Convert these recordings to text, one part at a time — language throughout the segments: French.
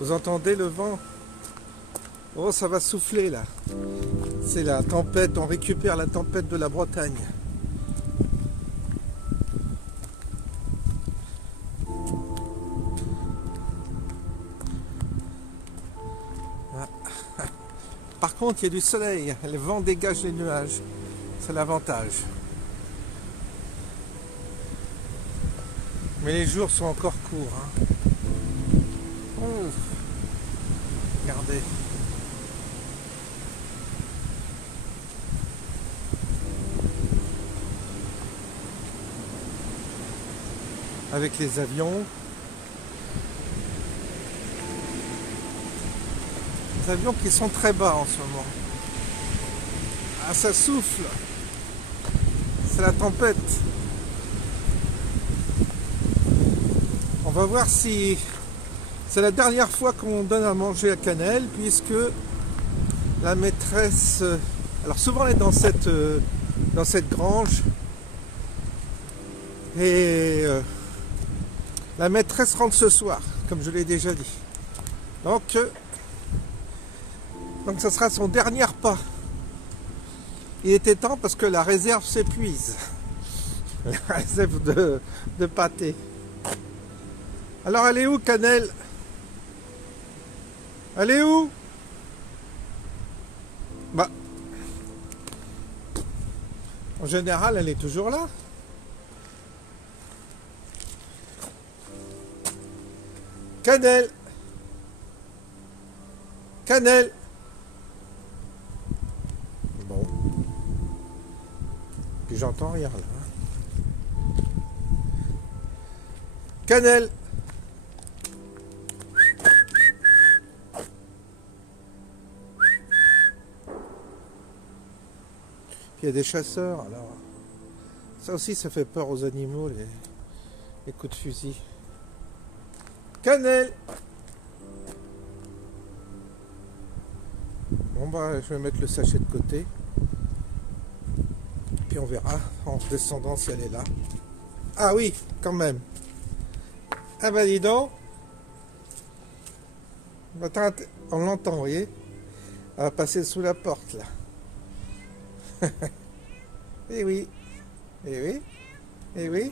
Vous entendez le vent? Oh, ça va souffler là. C'est la tempête, on récupère la tempête de la Bretagne. Ah. Par contre, il y a du soleil, le vent dégage les nuages. C'est l'avantage. Mais les jours sont encore courts. Hein. Oh. Regardez. Avec les avions. Les avions qui sont très bas en ce moment. Ah, ça souffle. C'est la tempête. On va voir si c'est la dernière fois qu'on donne à manger à Canel, puisque la maîtresse, alors souvent elle est dans cette grange, et la maîtresse rentre ce soir, comme je l'ai déjà dit. Donc ça sera son dernier repas. Il était temps parce que la réserve s'épuise. La réserve de pâté. Alors elle est où, Canel? Elle est où? Bah, en général, elle est toujours là. Canel! Canel! Bon. Puis j'entends rien là. Canel! Il y a des chasseurs, alors ça aussi ça fait peur aux animaux, les coups de fusil. Canel! Bon bah je vais mettre le sachet de côté. Puis on verra en descendant si elle est là. Ah oui, quand même. Ah bah dis donc. Attends, on l'entend, vous voyez? Elle va passer sous la porte là. Eh oui, eh oui, eh oui.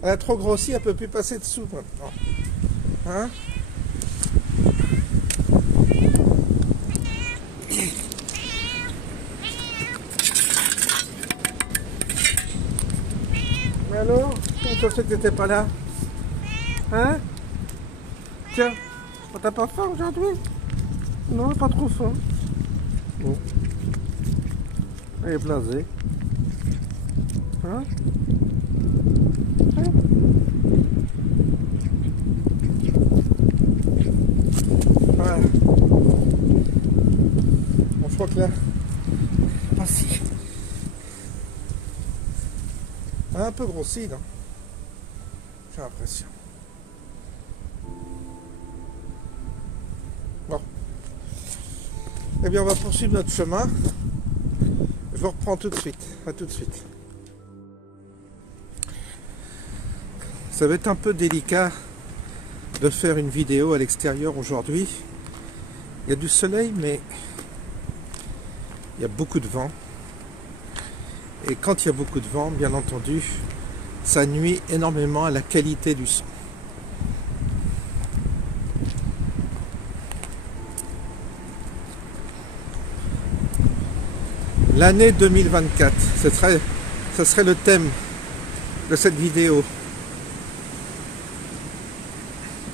Elle a trop grossi, elle peut plus passer dessous maintenant. Hein? Mais alors, comment tu sais que t'étais pas là? Hein? Tiens, t'as pas faim aujourd'hui? Non, pas trop faim. Bon. Elle est blasée. Hein? Hein? Voilà. Bon, je crois que là... Ah si. Elle a un peu grossi, non? J'ai l'impression. Bon. Eh bien, on va poursuivre notre chemin. Je vous reprends tout de suite. À tout de suite. Ça va être un peu délicat de faire une vidéo à l'extérieur aujourd'hui. Il y a du soleil, mais il y a beaucoup de vent. Et quand il y a beaucoup de vent, bien entendu, ça nuit énormément à la qualité du son. L'année 2024, ce serait le thème de cette vidéo.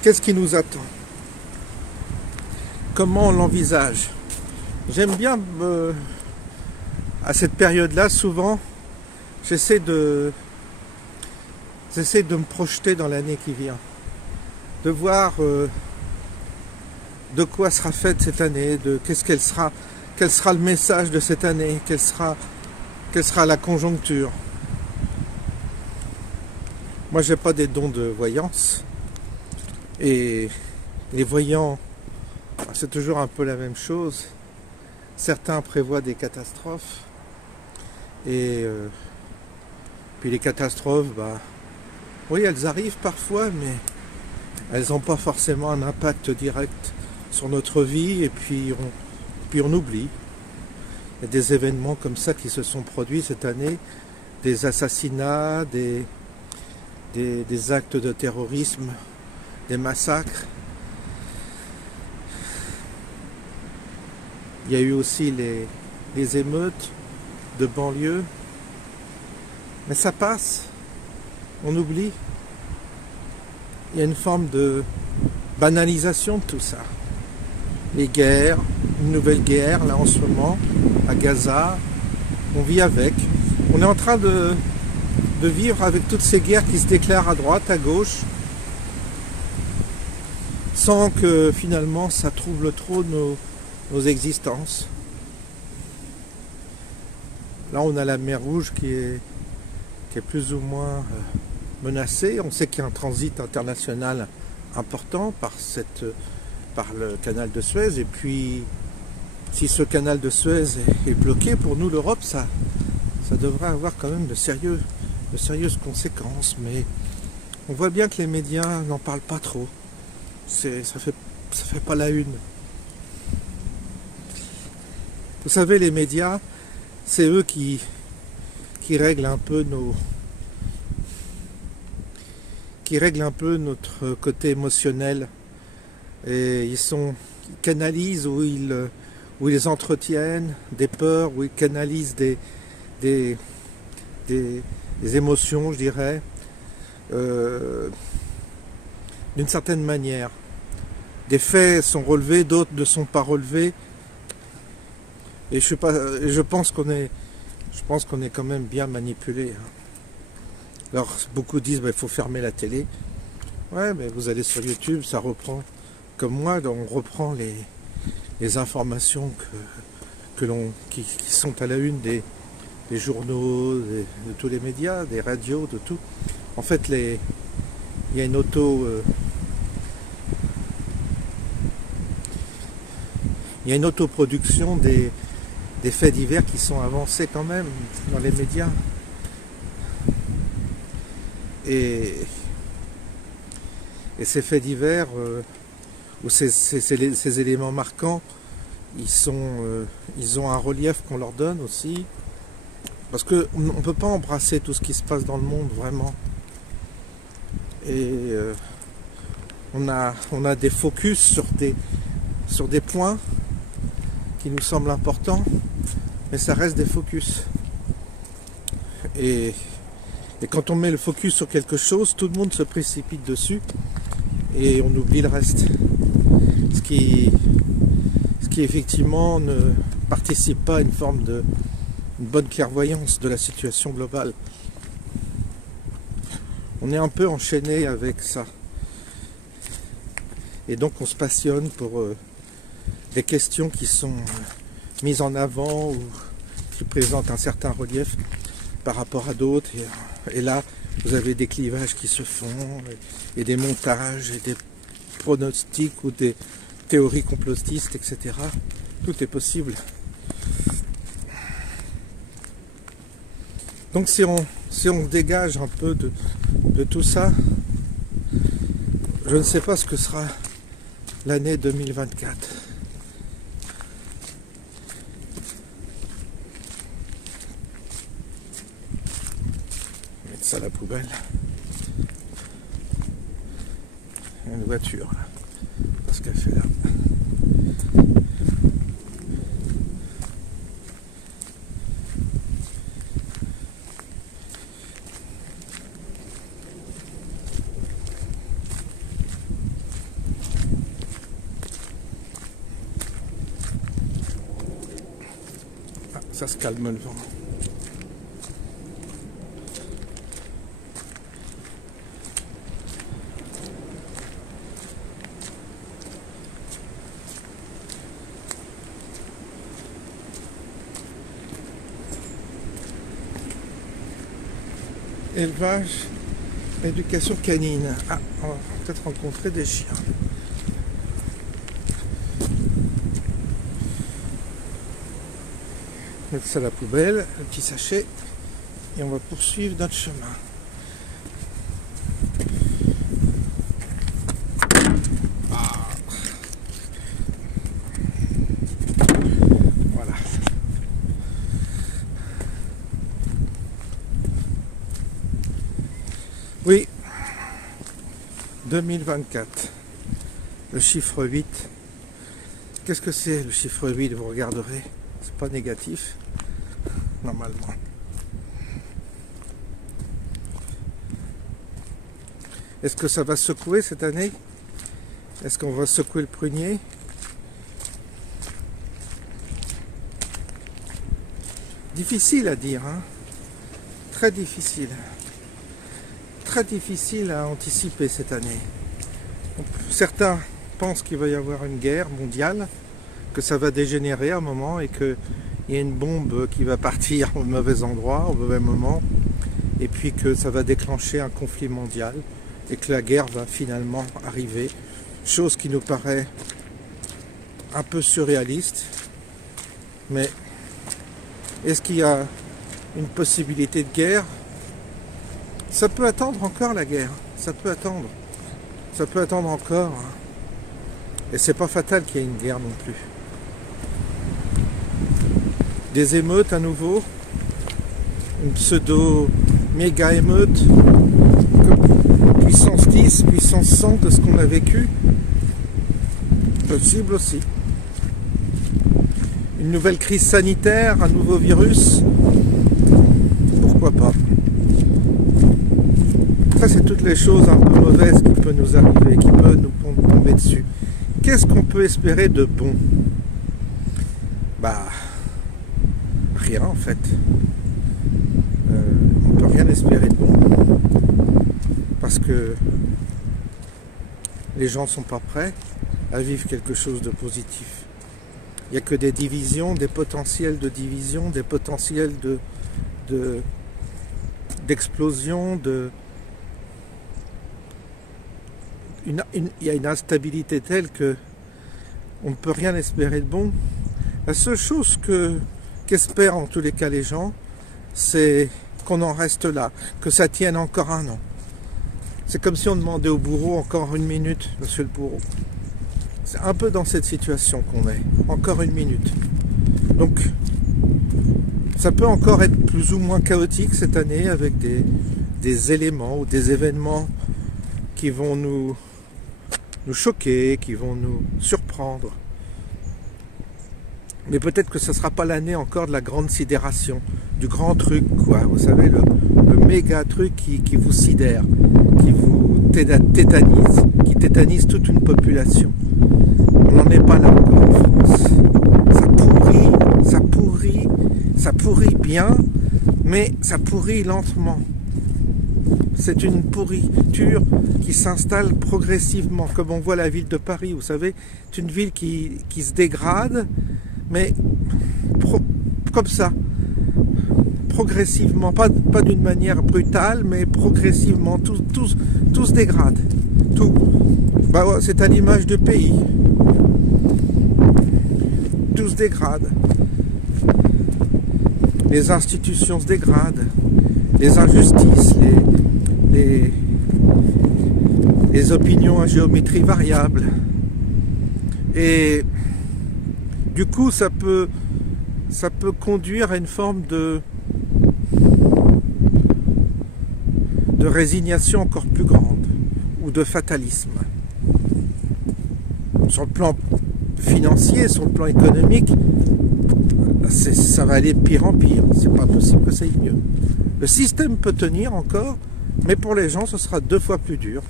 Qu'est-ce qui nous attend? Comment on l'envisage? J'aime bien, à cette période-là, souvent, j'essaie de me projeter dans l'année qui vient. De voir de quoi sera faite cette année, de qu'est-ce qu'elle sera. Quel sera le message de cette année? Quelle sera la conjoncture? Moi, j'ai pas des dons de voyance. Et les voyants, c'est toujours un peu la même chose. Certains prévoient des catastrophes. Et puis les catastrophes, bah, oui, elles arrivent parfois, mais elles n'ont pas forcément un impact direct sur notre vie, et puis on oublie. Il y a des événements comme ça qui se sont produits cette année, des assassinats, des actes de terrorisme, des massacres. Il y a eu aussi les émeutes de banlieue. Mais ça passe, on oublie. Il y a une forme de banalisation de tout ça. Les guerres, une nouvelle guerre là en ce moment, à Gaza, on vit avec. On est en train de vivre avec toutes ces guerres qui se déclarent à droite, à gauche, sans que finalement ça trouble trop nos existences. Là on a la mer Rouge qui est plus ou moins menacée. On sait qu'il y a un transit international important par le canal de Suez, et puis si ce canal de Suez est bloqué, pour nous l'Europe, ça devrait avoir quand même de sérieuses conséquences, mais on voit bien que les médias n'en parlent pas trop. Ça fait pas la une. Vous savez, les médias, c'est eux qui règlent un peu notre côté émotionnel, et ils canalisent où ils entretiennent des peurs, où ils canalisent des émotions, je dirais, d'une certaine manière. Des faits sont relevés, d'autres ne sont pas relevés, et je pense qu'on est quand même bien manipulé. Alors beaucoup disent il faut fermer la télé. Ouais, mais vous allez sur YouTube, ça reprend, comme moi, on reprend les informations qui sont à la une des journaux, de tous les médias, des radios, de tout. En fait, il y a une autoproduction des faits divers qui sont avancés quand même dans les médias. Et ces faits divers, ou ces éléments marquants, ils ont un relief qu'on leur donne aussi. Parce qu'on ne peut pas embrasser tout ce qui se passe dans le monde, vraiment. Et on a des focus sur des points qui nous semblent importants, mais ça reste des focus. Et quand on met le focus sur quelque chose, tout le monde se précipite dessus et on oublie le reste. Ce qui effectivement ne participe pas à une forme de bonne clairvoyance de la situation globale. On est un peu enchaîné avec ça. Et donc on se passionne pour des questions qui sont mises en avant ou qui présentent un certain relief par rapport à d'autres. Et là, vous avez des clivages qui se font, et des montages, et des pronostics ou des théories complotistes, etc. Tout est possible. Donc si on dégage un peu de tout ça, je ne sais pas ce que sera l'année 2024. Mettre ça à la poubelle. Une voiture, là. Ce qu'elle fait là. Ah, ça se calme le vent. Élevage, éducation canine. Ah, on va peut-être rencontrer des chiens. Mettre ça à la poubelle, le petit sachet, et on va poursuivre notre chemin. Oui, 2024, le chiffre 8. Qu'est-ce que c'est le chiffre 8? Vous regarderez, c'est pas négatif, normalement. Est-ce que ça va secouer cette année? Est-ce qu'on va secouer le prunier? Difficile à dire, hein? Très difficile. Très difficile à anticiper cette année. Certains pensent qu'il va y avoir une guerre mondiale, que ça va dégénérer à un moment et qu'il y a une bombe qui va partir au mauvais endroit, au mauvais moment, et puis que ça va déclencher un conflit mondial et que la guerre va finalement arriver. Chose qui nous paraît un peu surréaliste, mais est-ce qu'il y a une possibilité de guerre? Ça peut attendre encore la guerre, ça peut attendre encore, hein. Et c'est pas fatal qu'il y ait une guerre non plus. Des émeutes à nouveau, une pseudo méga émeute, puissance 10, puissance 100 de ce qu'on a vécu, possible aussi. Une nouvelle crise sanitaire, un nouveau virus, pourquoi pas. Ça, c'est toutes les choses un peu mauvaises qui peuvent nous arriver, qui peuvent nous tomber dessus. Qu'est-ce qu'on peut espérer de bon? Bah, rien en fait. On ne peut rien espérer de bon. Parce que les gens ne sont pas prêts à vivre quelque chose de positif. Il n'y a que des divisions, des potentiels de division, des potentiels d'explosion, il y a une instabilité telle que on ne peut rien espérer de bon. La seule chose qu'espèrent en tous les cas les gens, c'est qu'on en reste là, que ça tienne encore un an. C'est comme si on demandait au bourreau encore une minute, monsieur le bourreau. C'est un peu dans cette situation qu'on est, encore une minute. Donc, ça peut encore être plus ou moins chaotique cette année avec des éléments ou des événements qui vont nous choquer, qui vont nous surprendre. Mais peut-être que ce ne sera pas l'année encore de la grande sidération, du grand truc, quoi. Vous savez, le méga truc qui vous sidère, qui vous tétanise, qui tétanise toute une population. On n'en est pas là encore en France. Ça pourrit bien, mais ça pourrit lentement. C'est une pourriture qui s'installe progressivement, comme on voit la ville de Paris, vous savez, c'est une ville qui se dégrade, mais comme ça, progressivement, pas d'une manière brutale, mais progressivement, tout se dégrade, tout. Bah, c'est à l'image du pays, tout se dégrade, les institutions se dégradent, les injustices, les opinions à géométrie variable. Et du coup, ça peut conduire à une forme de résignation encore plus grande, ou de fatalisme. Sur le plan financier, sur le plan économique, ça va aller de pire en pire. C'est pas possible que ça aille mieux. Le système peut tenir encore, mais pour les gens, ce sera 2 fois plus dur.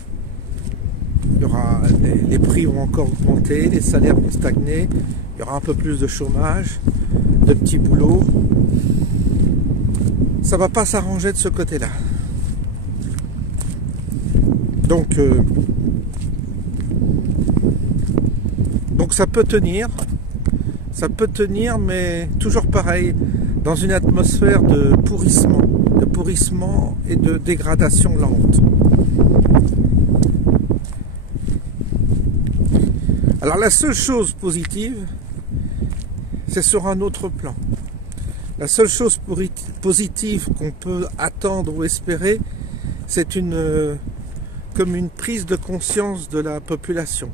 Les prix vont encore augmenter, les salaires vont stagner, il y aura un peu plus de chômage, de petits boulots. Ça ne va pas s'arranger de ce côté-là. Donc ça peut tenir, mais toujours pareil, dans une atmosphère de pourrissement et de dégradation lente. Alors la seule chose positive, c'est sur un autre plan. La seule chose positive qu'on peut attendre ou espérer, c'est comme une prise de conscience de la population.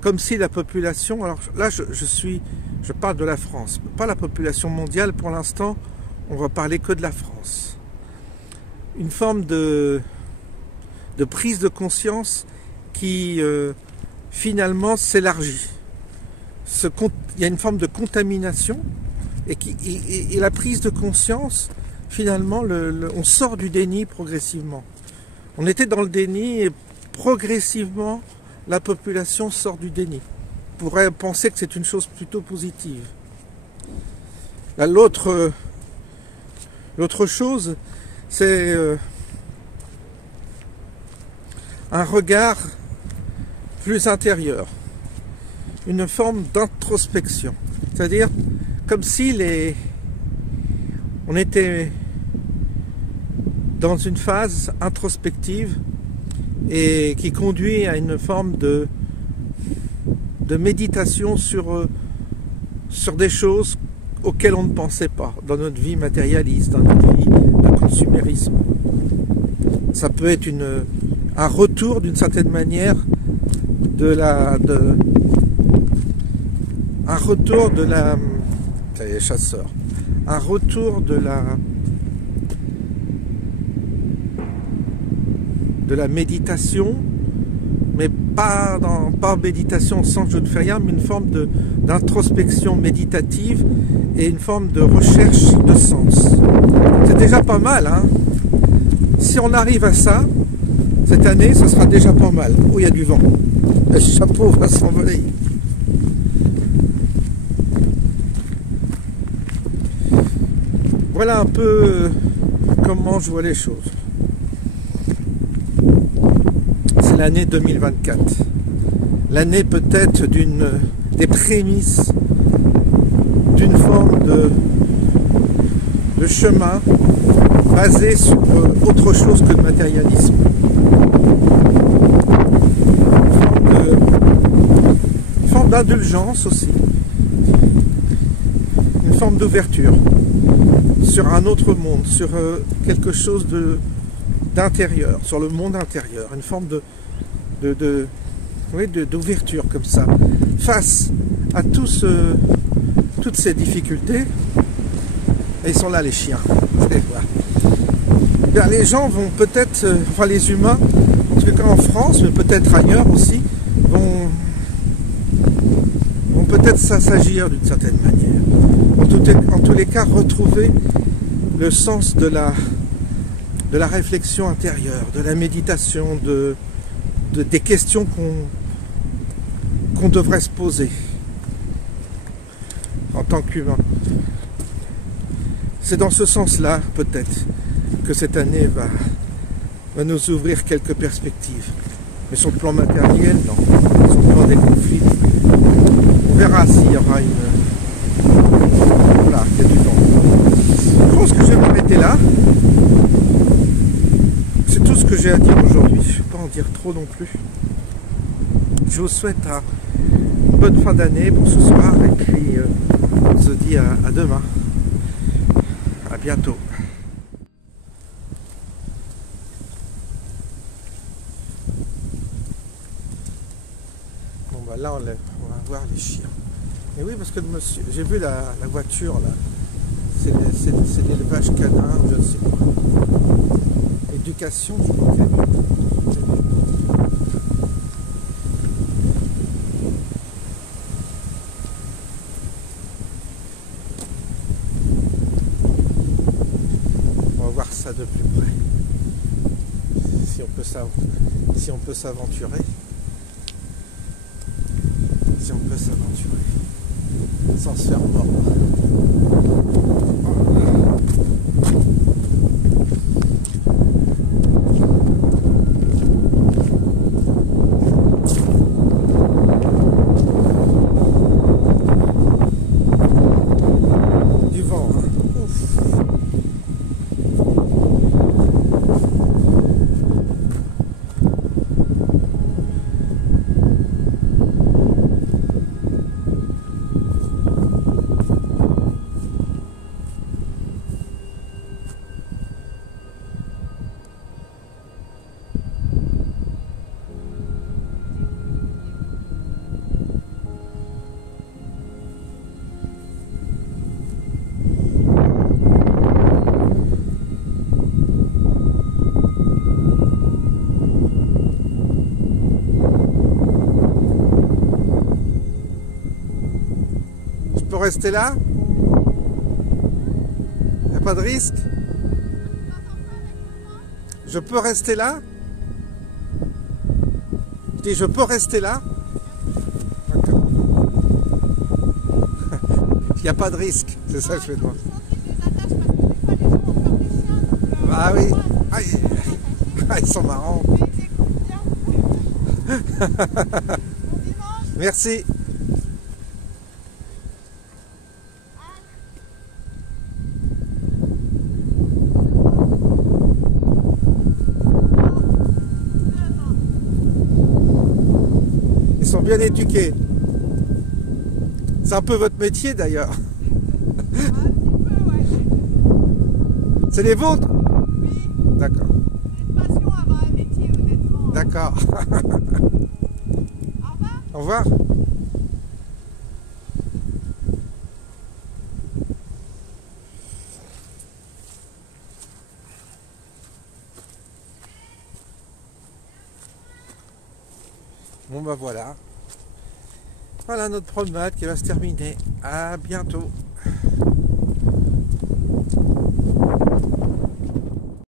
Comme si la population, alors là je parle de la France, pas la population mondiale pour l'instant, on va parler que de la France. Une forme de de prise de conscience qui finalement s'élargit. Il y a une forme de contamination et la prise de conscience, finalement, on sort du déni progressivement. On était dans le déni et progressivement, la population sort du déni. On pourrait penser que c'est une chose plutôt positive. L'autre chose, c'est un regard plus intérieur, une forme d'introspection. C'est-à-dire comme si on était dans une phase introspective et qui conduit à une forme de méditation sur des choses auxquelles on ne pensait pas dans notre vie matérialiste, dans notre vie de consumérisme. Ça peut être un retour d'une certaine manière un retour de la méditation, mais pas méditation sans je ne fais rien, mais une forme d'introspection méditative et une forme de recherche de sens. C'est déjà pas mal, hein. Si on arrive à ça, cette année, ce sera déjà pas mal. Oh, il y a du vent. Le chapeau va s'envoler. Voilà un peu comment je vois les choses. C'est l'année 2024. L'année peut-être des prémices d'une forme de chemin basé sur autre chose que le matérialisme. Une forme d'indulgence aussi. Une forme d'ouverture sur un autre monde, sur quelque chose d'intérieur, sur le monde intérieur, une forme d'ouverture comme ça, face à toutes ces difficultés. Et ils sont là les chiens. Bien, les gens vont peut-être, enfin les humains, en tout cas en France, mais peut-être ailleurs aussi, vont peut-être s'agir d'une certaine manière. En tous les cas, retrouver le sens de la réflexion intérieure, de la méditation, des questions qu'on devrait se poser en tant qu'humain. C'est dans ce sens-là, peut-être, que cette année va nous ouvrir quelques perspectives. Mais sur le plan matériel, non. Sur le plan des conflits, on verra s'il y aura Voilà, il y a du vent. Je pense que je vais m'arrêter là. C'est tout ce que j'ai à dire aujourd'hui. Je ne vais pas en dire trop non plus. Je vous souhaite une bonne fin d'année pour ce soir. Et puis, on se dit à demain. À bientôt. Bon bah là on va voir les chiens. Et oui, parce que j'ai vu la voiture là. C'est l'élevage canin, je ne sais pas. Éducation du canin. Ça de plus près, si on peut s'aventurer, sans se faire mordre. Du vent, hein. Ouf. rester là? Il n'y a pas de risque? Je peux rester là? Je dis, je peux rester là? D'accord. Il n'y a pas de risque, c'est ça que je fais demander. Ah oui, ah, ils sont marrants. Merci. Ils sont bien éduqués. C'est un peu votre métier d'ailleurs. C'est les vôtres? Oui. D'accord. C'est une passion avoir un métier, honnêtement. D'accord. Au revoir. Au revoir. Bon bah voilà. Voilà notre promenade qui va se terminer. À bientôt.